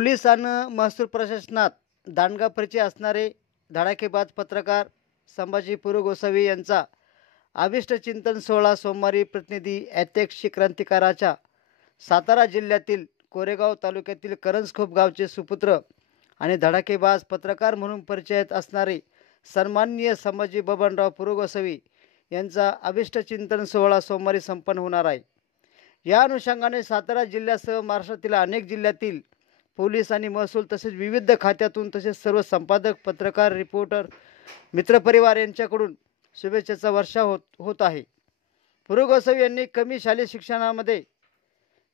Police आणि महसूल प्रशासनात दांडगा परिचय असणारे धडाकेबाज पत्रकार संभाजी पुरगोसावी यांचा अभिष्ट चिंतन सोहळा सोमवारी प्रतिनिधी ऐतिहासिक क्रांतिकाराच्या सातारा जिल्ह्यातील कोरेगाव तालुक्यातील करंजखोप गावचे सुपुत्र आणि धडाकेबाज पत्रकार म्हणून परिचयात असणारे सन्माननीय संभाजी बबनराव पुरगोसावी यांचा अभिष्ट चिंतन सोहळा सोमवारी संपन्न होणार आहे। या अनुषंगाने सातारा जिल्ह्यासह महाराष्ट्रातील अनेक जिल्ह्यातील पोलीस आणि महसूल तसेच विविध खात्यातून तसेच सर्व संपादक, पत्रकार, रिपोर्टर, मित्रपरिवार यांच्याकडून शुभेच्छाचा वर्षा होत आहे। पुरगोसावी यांनी कमी शालेय शिक्षणामध्ये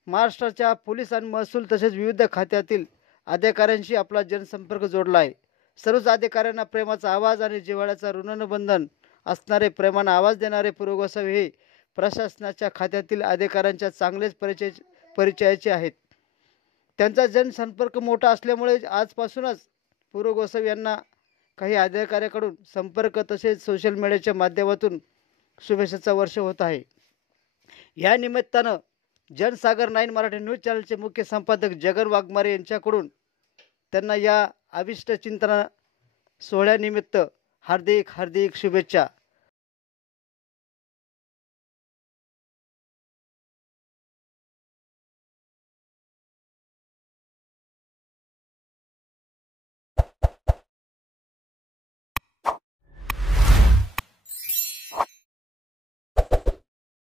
महाराष्ट्राच्या पोलीस आणि महसूल तसेच विविध खात्यातील अधिकाऱ्यांशी आपला जनसंपर्क जोडला आहे। सर्वच अधिकाऱ्यांना प्रेमाचा आवाज आणि जिव्हाळ्याचा ऋणबंधन असणारे प्रेमाने आवाज देणारे पुरगोसावी हे प्रशासनाच्या खात्यातील अधिकाऱ्यांच्या चांगलेच परिचयाचे आहेत। त्यांचा जनसंपर्क मोठा असल्यामुळे आजपासूनच पुरगोसावी यांना काही अधिकाऱ्यांकडून संपर्क तसेच सोशल मीडियाच्या माध्यमातून शुभेच्छाचा वर्ष होत आहे। या निमित्तानं जनसागर 9 मराठी न्यूज चॅनलचे मुख्य संपादक जगन वाघमारे यांच्याकडून त्यांना या अभिष्ट चिंतन सोहळ्यानिमित्त हार्दिक शुभेच्छा।